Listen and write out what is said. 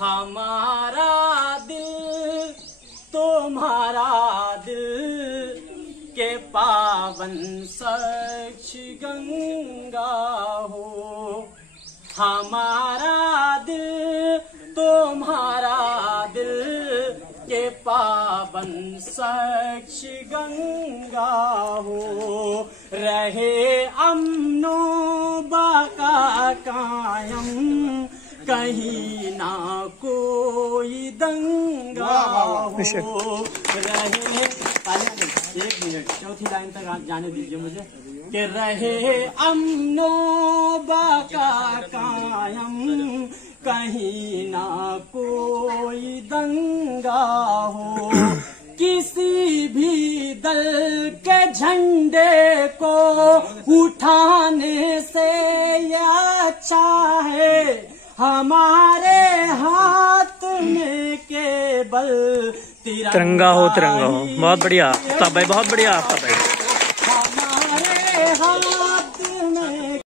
हमारा दिल तुम्हारा दिल के पावन साक्ष गंगा हो। हमारा दिल तुम्हारा दिल के पावन साक्ष गंगा हो। रहे अमनो बाका कायम कहीं ना कोई दंगा हो। रहे एक मिनट चौथी लाइन तक आप जाने दीजिए मुझे कि रहे अमनो बाका कायम कहीं ना कोई दंगा हो। किसी भी दल के झंडे को उठाने से अच्छा है हमारे हाथ में केवल तिरंगा हो। तिरंगा हो। बहुत बढ़िया आफ्ताब भाई, बहुत बढ़िया आफ्ताब भाई। हमारे हाथ